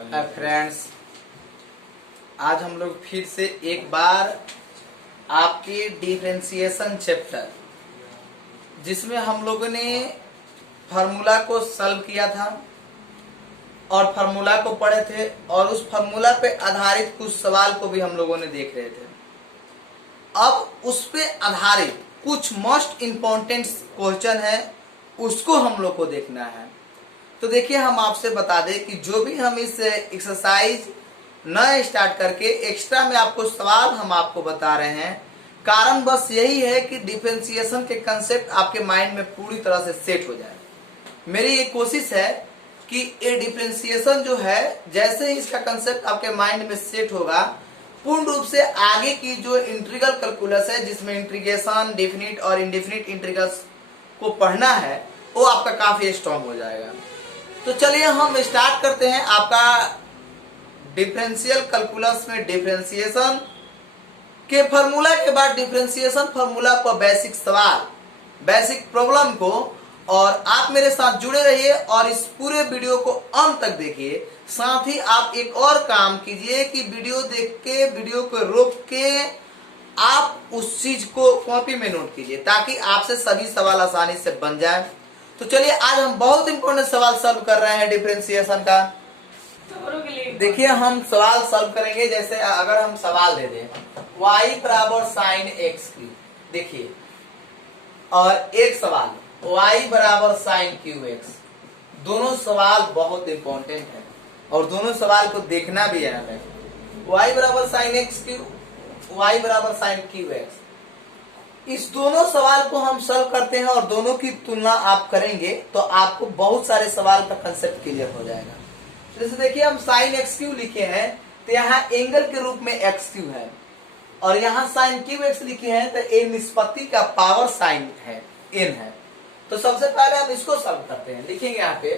Friends, आज हम लोग फिर से एक बार आपके डिफरेंशिएशन चैप्टर, जिसमें हम लोगों ने फार्मूला को सॉल्व किया था और फार्मूला को पढ़े थे और उस फार्मूला पे आधारित कुछ सवाल को भी हम लोगों ने देख रहे थे। अब उस पे आधारित कुछ मोस्ट इम्पोर्टेंट क्वेश्चन है, उसको हम लोग को देखना है। तो देखिए, हम आपसे बता दें कि जो भी हम इस एक्सरसाइज नए स्टार्ट करके एक्स्ट्रा में आपको सवाल हम आपको बता रहे हैं, कारण बस यही है कि डिफरेंशिएशन के कंसेप्ट आपके माइंड में पूरी तरह से सेट हो जाए। मेरी ये कोशिश है कि ये डिफरेंशिएशन जो है, जैसे ही इसका कंसेप्ट आपके माइंड में सेट होगा, पूर्ण रूप से आगे की जो इंटीग्रल कैलकुलस है, जिसमें इंटीग्रेशन, डेफिनिट और इंडेफिनिट इंटीग्रल्स को पढ़ना है, वो आपका काफी स्ट्रॉन्ग हो जाएगा। तो चलिए हम स्टार्ट करते हैं आपका डिफरेंशियल कैलकुलस में डिफरेंशिएशन के फार्मूला के बाद डिफरेंशिएशन फार्मूला पर बेसिक सवाल, बेसिक प्रॉब्लम को। और आप मेरे साथ जुड़े रहिए और इस पूरे वीडियो को अंत तक देखिए। साथ ही आप एक और काम कीजिए कि वीडियो देख के, वीडियो को रोक के आप उस चीज को कॉपी में नोट कीजिए, ताकि आपसे सभी सवाल आसानी से बन जाए। तो चलिए, आज हम बहुत इंपॉर्टेंट सवाल सॉल्व कर रहे हैं डिफरेंशिएशन का। देखिए, हम सवाल सॉल्व करेंगे। जैसे अगर हम सवाल दे दें y बराबर साइन एक्स की, देखिए, और एक सवाल y बराबर साइन क्यू एक्स। दोनों सवाल बहुत इंपॉर्टेंट है और दोनों सवाल को देखना भी है हमें। y बराबर साइन एक्स क्यू, y बराबर साइन क्यू एक्स, इस दोनों सवाल को हम सॉल्व करते हैं और दोनों की तुलना आप करेंगे तो आपको बहुत सारे सवाल का कंसेप्ट क्लियर हो जाएगा। जैसे देखिए, हम साइन एक्स क्यू लिखे हैं तो यहाँ एंगल के रूप में एक्स क्यू है, और यहाँ साइन क्यू एक्स लिखे हैं तो ए निष्पत्ति का पावर साइन है, एन है। तो सबसे पहले हम इसको सॉल्व करते हैं। लिखेंगे यहाँ पे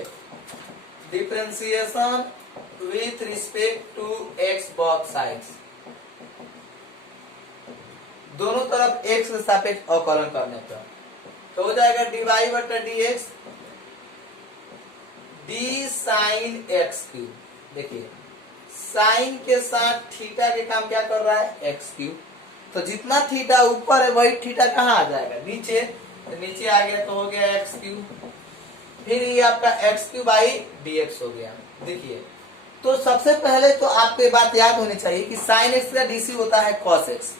differentiation with respect to x both sides, दोनों तरफ x के सापेक्ष अवकलन करने पर तो हो जाएगा dy बटा dx d sine x Q. देखिए, साइन के साथ थीटा के काम क्या कर रहा है, एक्स क्यू। तो जितना थीटा ऊपर है वही थीटा कहाँ आ जाएगा, नीचे। तो नीचे आ गया तो हो गया एक्स क्यू, फिर ये आपका एक्स क्यू बाई dx हो गया। देखिए, तो सबसे पहले तो आपको ये बात याद होनी चाहिए कि साइन एक्स का डीसी होता है कॉस एक्स।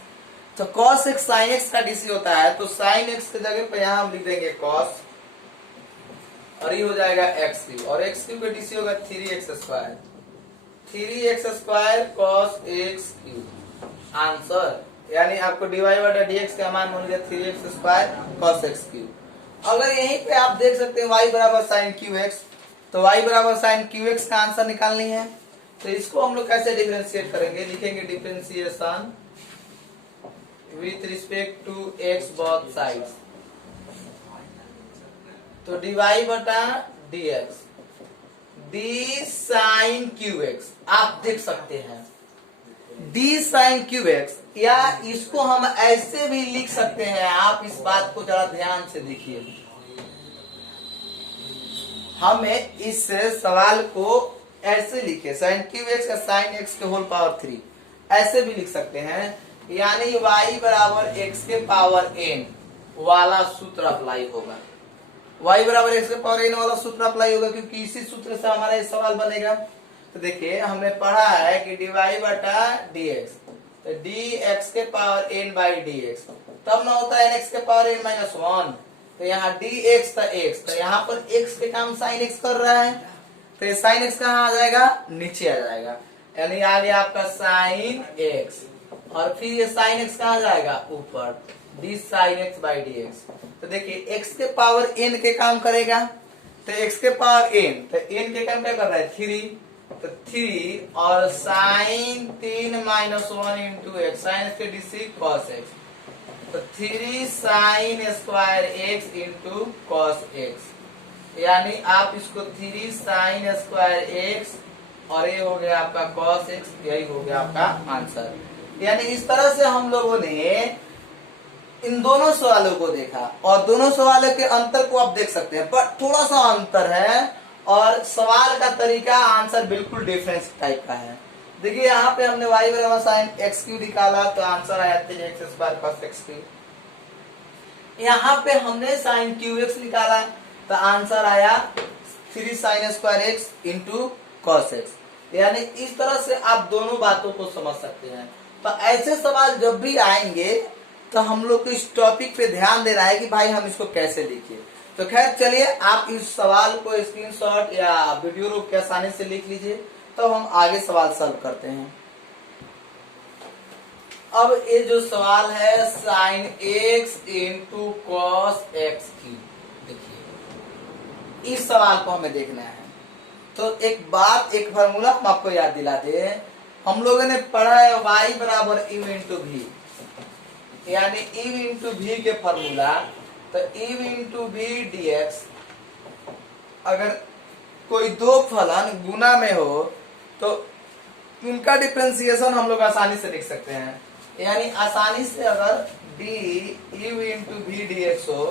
तो cos x sin x का डीसी होता है, तो sin x की जगह पे यहाँ हम लिख देंगे cos, और ये हो जाएगा x क्यू, और x क्यू का डीसी होगा 3x square, 3x square cos x Q. Answer यानी आपको dy बटा dx का मान मिल गया 3x square cos x Q. अगर यहीं पे आप देख सकते हैं y बराबर साइन क्यू एक्स, तो y बराबर साइन क्यू एक्स का आंसर निकालनी है। तो इसको हम लोग कैसे डिफरेंशिएट करेंगे, लिखेंगे differentiation with respect to x both sides, तो dy बटा dx d sin qx, आप देख सकते हैं d sin qx, या इसको हम ऐसे भी लिख सकते हैं। आप इस बात को जरा ध्यान से देखिए, हमें इस सवाल को ऐसे लिखे sin qx का sin x के होल पावर 3, ऐसे भी लिख सकते हैं। यानी y बराबर x के पावर n वाला सूत्र अप्लाई होगा, y बराबर x के पावर n वाला सूत्र अप्लाई होगा, क्योंकि इसी सूत्र से हमारा ये सवाल बनेगा। तो देखिए, हमने पढ़ा है कि dy बटा dx, तो dx के पावर n बाई dx, तब ना होता है nx के पावर n माइनस 1। तो यहाँ dx था x, तो यहाँ पर x के काम sin x कर रहा है, तो ये sin x कहाँ आ जाएगा, नीचे आ जाएगा। यानी आ गया आपका sin x, और फिर ये साइन एक्स कहाँ जाएगा, ऊपर, D sine x by d x. तो देखिए, एक्स के पावर एन के काम करेगा, तो एक्स के पावर एन, तो एन के काम क्या कर रहा है, 3, तो 3 और sine 3 minus 1 into x, sine x के डीसी कॉस एक्स, तो 3 sine square x into cos x. यानी आप इसको 3 साइन स्क्वायर एक्स और ये हो गया आपका कॉस एक्स, यही हो गया आपका आंसर। यानी इस तरह से हम लोगों ने इन दोनों सवालों को देखा, और दोनों सवालों के अंतर को आप देख सकते हैं, पर थोड़ा सा अंतर है। और सवाल का तरीका आंसर बिल्कुल डिफरेंस टाइप का है। देखिए यहाँ पे हमने y बराबर साइन एक्स क्यू निकाला तो आंसर आया 3x square cos x Q. यहाँ पे हमने साइन क्यू एक्स निकाला तो आंसर आया 3 sine square x into cos x. यानी इस तरह से आप दोनों बातों को समझ सकते हैं। तो ऐसे सवाल जब भी आएंगे तो हम लोग को इस टॉपिक पे ध्यान देना है कि भाई हम इसको कैसे लिखें। तो खैर चलिए आप इस सवाल को स्क्रीनशॉट या वीडियो रोक के आसानी से लिख लीजिए, तो हम आगे सवाल सॉल्व करते हैं। अब ये जो सवाल है sine x into cos x Q, देखिए इस सवाल को हमें देखना है। तो एक बात, एक फार्मूला हम आपको याद दिला दे, हम लोगों ने पढ़ा है y बराबर यू इंटू भी, यानी यू इंटू भी के फार्मूला। तो यू इंटू भी dx, अगर कोई दो फलन गुना में हो तो उनका डिफरेंशिएशन हम लोग आसानी से लिख सकते हैं। यानी आसानी से अगर डी यू इंटू भी dx हो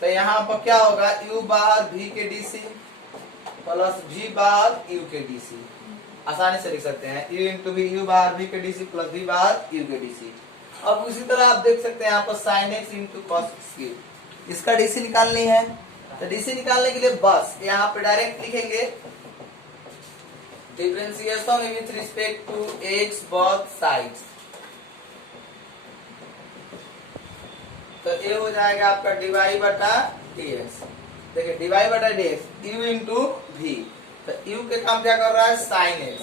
तो यहाँ पर क्या होगा, u बार v के dc प्लस v बार u के dc, आसानी से लिख सकते हैं u इंटू भी u बार v के dc प्लस v बार u के dc। अब उसी तरह आप देख सकते हैं यहाँ पर sine x into cos x Q, इसका डीसी निकालनी है। तो डीसी निकालने के लिए बस यहाँ पे डायरेक्ट लिखेंगे differentiation with respect to x both sides. तो ये हो जाएगा आपका डीवाई बटा डीएक्स। देखिए डीवाई बटा डीएक्स यू इंटू भी, तो यू के काम क्या कर रहा है साइन एक्स,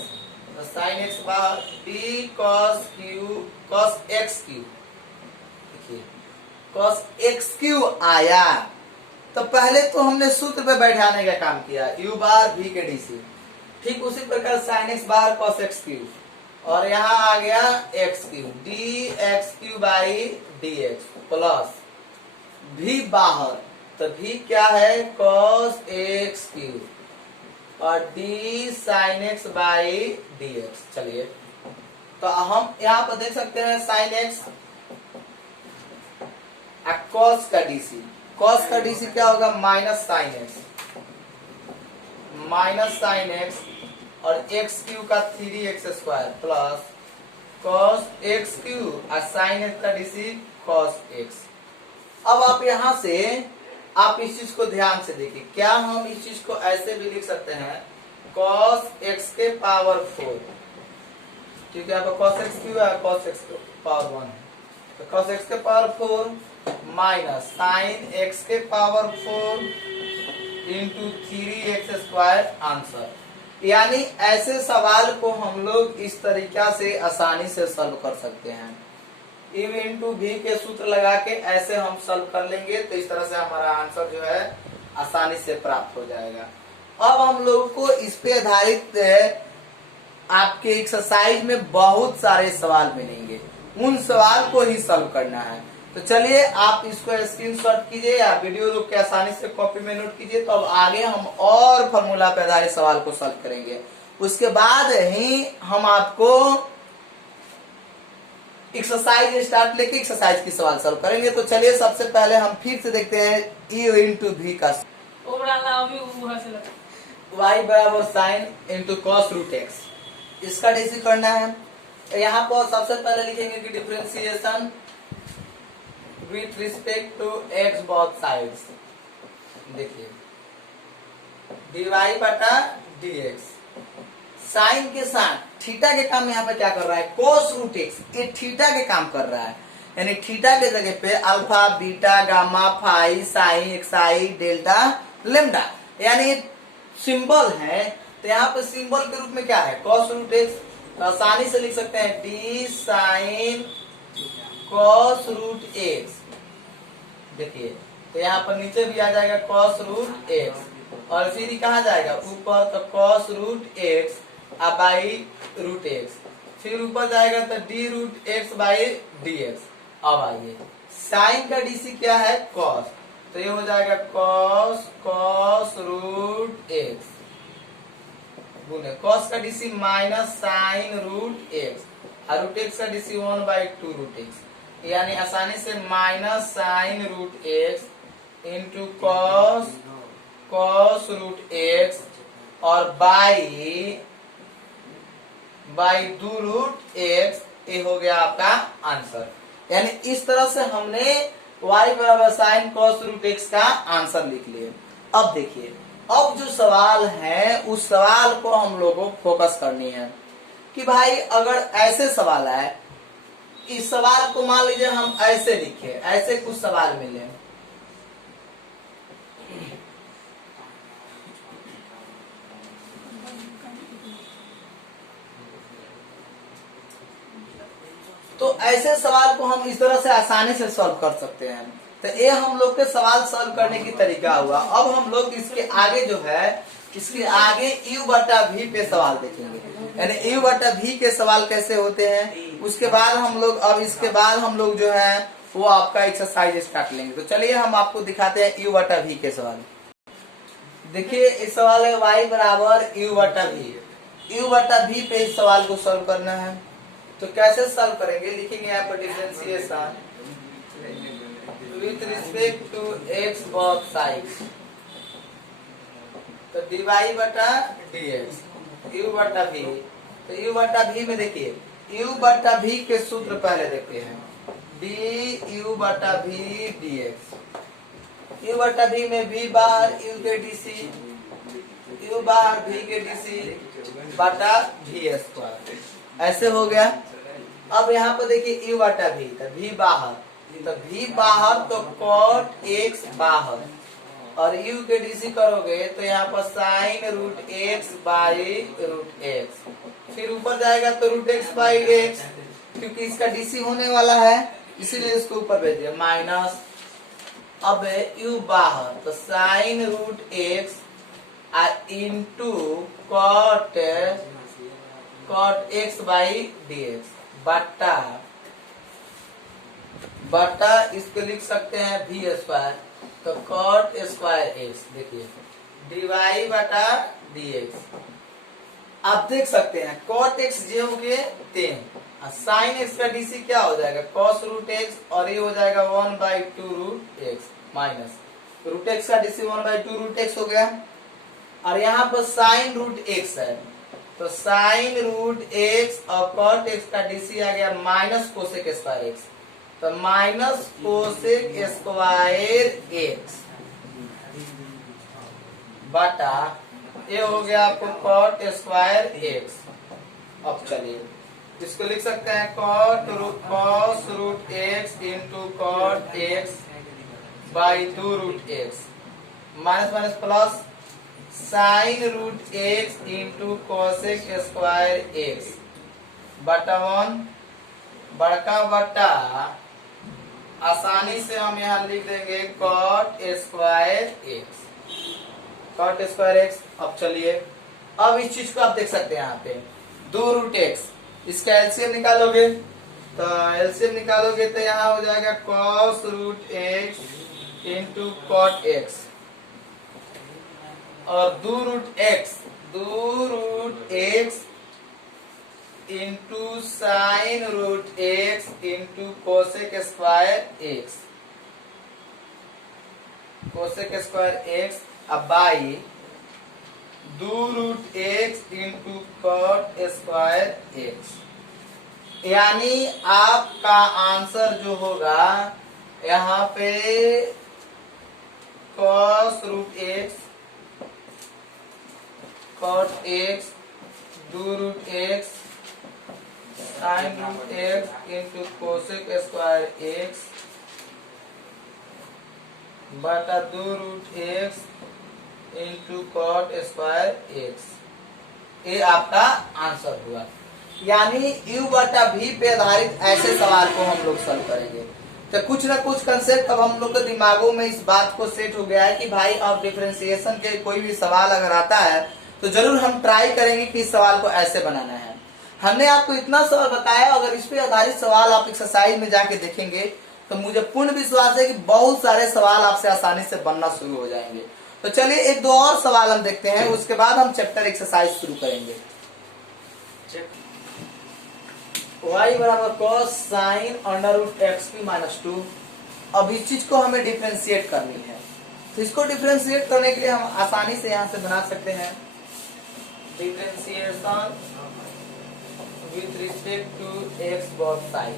तो साइन एक्स बाहर D cos Q cos x Q. देखिए कॉस एक्स क्यू आया तो पहले तो हमने सूत्र पे बैठाने का काम किया, u बार v के डीसी। ठीक उसी प्रकार साइन एक्स बार कॉस एक्स क्यू, और यहाँ आ गया x Q D x Q by d x plus v बाहर, तो v क्या है कॉस एक्स क्यू और d sine x by d x. चलिए तो हम यहाँ पर देख सकते हैं साइन एक्स कॉस का डीसी, कॉस का डीसी क्या होगा माइनस साइन एक्स और एक्स क्यू का 3x square plus cos x Q और साइन एक्स का डीसी कॉस एक्स। अब आप यहां से आप इस चीज को ध्यान से देखिए, क्या हम इस चीज को ऐसे भी लिख सकते हैं कॉस एक्स के पावर 4, क्योंकि आपका कॉस एक्स क्यू है कॉस एक्स के पावर 1 है, तो कॉस एक्स के पावर 4 माइनस साइन एक्स के power 4 into 3x square answer. यानी ऐसे सवाल को हम लोग इस तरीका से आसानी से सॉल्व कर सकते हैं। यू इंटू भी के सूत्र लगा के ऐसे हम सॉल्व कर लेंगे तो इस तरह से हमारा आंसर जो है आसानी से प्राप्त हो जाएगा। अब हम लोगों को इस पे आधारित आपके एक्सरसाइज में बहुत सारे सवाल मिलेंगे, उन सवाल को ही सॉल्व करना है। तो चलिए आप इसको स्क्रीनशॉट कीजिए या वीडियो रोक के आसानी से कॉपी में नोट कीजिए, तो अब आगे हम और फॉर्मूला पे आधारित सवाल को सॉल्व करेंगे। उसके बाद ही हम आपको एक्सरसाइज स्टार्ट लेके एक्सरसाइज की सवाल सॉल्व करेंगे। तो चलिए सबसे पहले हम फिर से देखते हैं यू इंटू भी का, y बराबर sine into cos root x, इसका डीसी करना है। यहाँ पर सबसे पहले लिखेंगे कि differentiation with respect to x both sides. देखिए dy बटा dx, साइन के साथ थीटा के काम यहाँ पे क्या कर रहा है कोस रूट एक्स, ये थीटा के काम कर रहा है। यानी थीटा के जगह पे alpha beta gamma phi psi xi delta lambda, यानी सिंबल है। तो यहाँ पे सिंबल के रूप में क्या है कॉस रूट एक्स, तो आसानी से लिख सकते हैं d sine cos root x. देखिए तो यहाँ पर नीचे भी आ जाएगा कॉस रूट एक्स और फिर कहा जाएगा ऊपर, तो cos root x by root x, फिर ऊपर जाएगा तो d root x by d x. अब आइए साइन का डीसी क्या है कॉस, तो ये हो जाएगा कॉस कॉस रूट एक्स गुने कॉस का DC minus sine root x और रूट एक्स का डीसी 1/2 रूट एक्स, यानी आसानी से minus sine root x into cos cos root x और बाई दो रूट एक्स, ये हो गया आपका आंसर। यानी इस तरह से हमने y बराबर साइन कॉस रूट एक्स का आंसर लिख लिए। अब देखिए, अब जो सवाल है उस सवाल को हम लोगों को फोकस करनी है कि भाई अगर ऐसे सवाल है, इस सवाल को मान लीजिए हम ऐसे लिखे, ऐसे कुछ सवाल मिले, तो ऐसे सवाल को हम इस तरह से आसानी से सॉल्व कर सकते हैं। तो ये हम लोग के सवाल सॉल्व करने की तरीका हुआ। अब हम लोग इसके आगे जो है, इसके आगे u बटा v पे सवाल देखेंगे, यानी u बटा v के सवाल कैसे होते हैं। उसके बाद हम लोग, अब इसके बाद हम लोग जो है वो आपका एक्सरसाइज स्टार्ट लेंगे। तो चलिए हम आपको दिखाते हैं u बटा v के सवाल। देखिए इस सवाल है y बराबर u बटा v पे इस सवाल को सॉल्व करना है। तो कैसे सॉल्व करेंगे, लिखेंगे यहाँ पर differentiation with respect to x both sides, तो dy बटा dx u बटा v। तो u बटा v में देखिए u बटा v के सूत्र पहले देखते हैं, du बटा v dx, u बटा v में v बार u के dc, u बार v के dc बटा v स्क्वायर, ऐसे हो गया। अब यहाँ पर देखिए u बटा v, तो v बाहर, तो v बाहर तो cot x बाहर, और u के डीसी करोगे तो यहाँ पर sine root x by root x, फिर ऊपर जाएगा तो रूट x बाई एक्स, क्योंकि इसका डीसी होने वाला है इसीलिए इसको ऊपर भेज दिया, माइनस। अब u बाहर तो sine root x into cot x by dx बटा इसको लिख सकते हैं v स्क्वायर, तो कॉट स्क्वायर एक्स, देखिए dy बटा dx। आप देख सकते हैं कॉट एक्स जो हो गए 10, साइन एक्स का डीसी क्या हो जाएगा कॉस रूट एक्स, और ये हो जाएगा 1/2 root x minus root x का डीसी 1/2 रूट एक्स हो गया। और यहाँ पर साइन रूट एक्स है, तो साइन रूट एक्स और कॉट एक्स का डीसी आ गया माइनस कोसेक स्क्वायर एक्स, तो माइनस कोसेक स्क्वायर एक्स बटा ये हो गया आपको कॉट स्क्वायर एक्स। अब चलिए इसको लिख सकते हैं cos root x into cot x by 2 root x, minus minus plus sine root x into cosec square x बटा 1 बड़का बटा, आसानी से हम यहाँ लिख देंगे cot square x, cot square x. अब चलिए अब इस चीज को आप देख सकते हैं यहाँ पे 2 रूट एक्स, इसका एलसीएम निकालोगे, तो एलसीएम निकालोगे तो यहाँ हो जाएगा cos root x into cot X, और 2 root x into sine root x into cosec square X, cosec square x, अब by 2 root x into cot square X. यानी आपका आंसर जो होगा यहाँ पे cos root X cot X 2 root X sine root x into cosec square x बटा 2 root x into cot square X, ये आपका आंसर हुआ। यानी u बटा v पे आधारित ऐसे सवाल को हम लोग सॉल्व करेंगे। तो कुछ ना कुछ कंसेप्ट अब हम लोग के दिमागों में इस बात को सेट हो गया है कि भाई अब डिफरेंशिएशन के कोई भी सवाल अगर आता है तो जरूर हम ट्राई करेंगे कि इस सवाल को ऐसे बनाना है। हमने आपको इतना सवाल बताया, अगर इस पे आधारित सवाल आप एक्सरसाइज में जाके देखेंगे तो मुझे पूर्ण विश्वास है कि बहुत सारे सवाल आपसे आसानी से बनना शुरू हो जाएंगे। तो चलिए एक दो और सवाल हम देखते हैं, उसके बाद हम चैप्टर एक्सरसाइज शुरू करेंगे। y बराबर cos sine under root x p minus 2। अब इस चीज को हमें डिफ्रेंशिएट करनी है, तो इसको डिफरेंशिएट करने के लिए हम आसानी से यहाँ से बना सकते हैं differentiation with respect to x both side.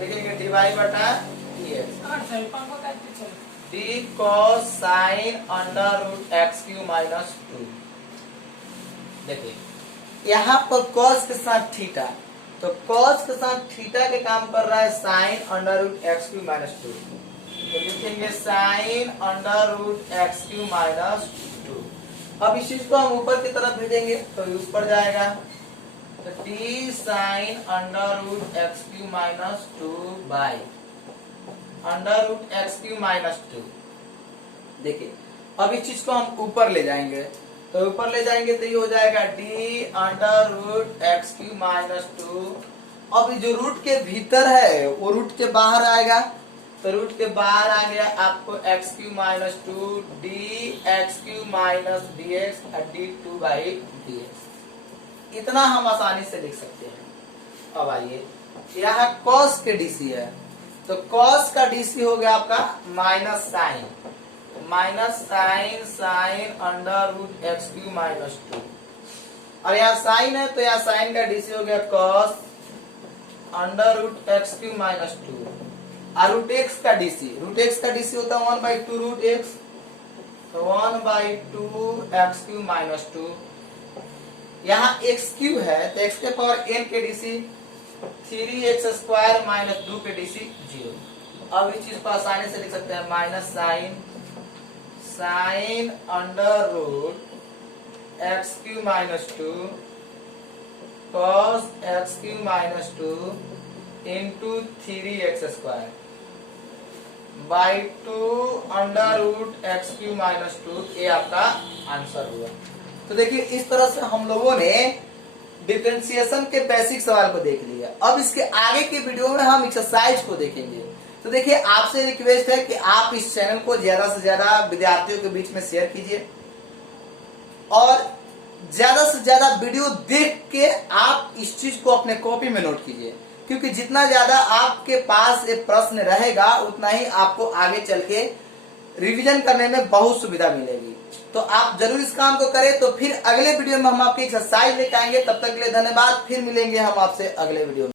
लिखेंगे dy बटा dx d cos sine under root x cube minus 2। देखिए यहाँ पर cos के साथ थीटा, तो cos के साथ थीटा के काम कर रहा है sine under root x cube minus 2, तो लिखेंगे sine under root x cube minus 2। अब इस चीज को हम ऊपर की तरफ भेजेंगे तो ऊपर जाएगा, तो d sine under root x cube minus 2 by under root x cube minus 2। देखिए अब इस चीज को हम ऊपर ले जाएंगे, तो ऊपर ले जाएंगे तो ये हो जाएगा d under root x cube minus 2। अब जो रूट के भीतर है वो रूट के बाहर आएगा, तो रूट के बाहर आ गया आपको x cube minus 2 D x cube minus D x D 2 by d x. इतना हम आसानी से लिख सकते हैं। अब आइए यहाँ cos के डीसी है, तो cos का डीसी हो गया आपका minus sine sine under root x cube minus 2, और यहाँ साइन है तो यहाँ साइन का डीसी हो गया cos under root x cube minus 2, और रूट एक्स का डीसी होता है 1/2 रूट एक्स, तो 1/2 एक्स क्यू माइनस 2। यहाँ एक्स क्यू है तो एक्स के पावर n के डीसी 3x² माइनस 2 के डीसी 0। अब इस चीज को आसानी से लिख सकते हैं minus sine under root x cube minus 2 cos x cube minus 2 into 3x² by 2 under root x cube minus 2। ये आपका आंसर हुआ। तो देखिए इस तरह से हम लोगों ने डिफरेंशिएशन के बेसिक सवाल को देख लिया। अब इसके आगे के वीडियो में हम एक्सरसाइज को देखेंगे। तो देखिए आपसे रिक्वेस्ट है कि आप इस चैनल को ज्यादा से ज्यादा विद्यार्थियों के बीच में शेयर कीजिए, और ज्यादा से ज्यादा वीडियो देख के आप इस चीज को अपने कॉपी में नोट कीजिए, क्योंकि जितना ज्यादा आपके पास एक प्रश्न रहेगा उतना ही आपको आगे चल के रिवीजन करने में बहुत सुविधा मिलेगी। तो आप जरूर इस काम को करें। तो फिर अगले वीडियो में हम आपकी एक्सरसाइज लेकर आएंगे। तब तक के लिए धन्यवाद। फिर मिलेंगे हम आपसे अगले वीडियो में।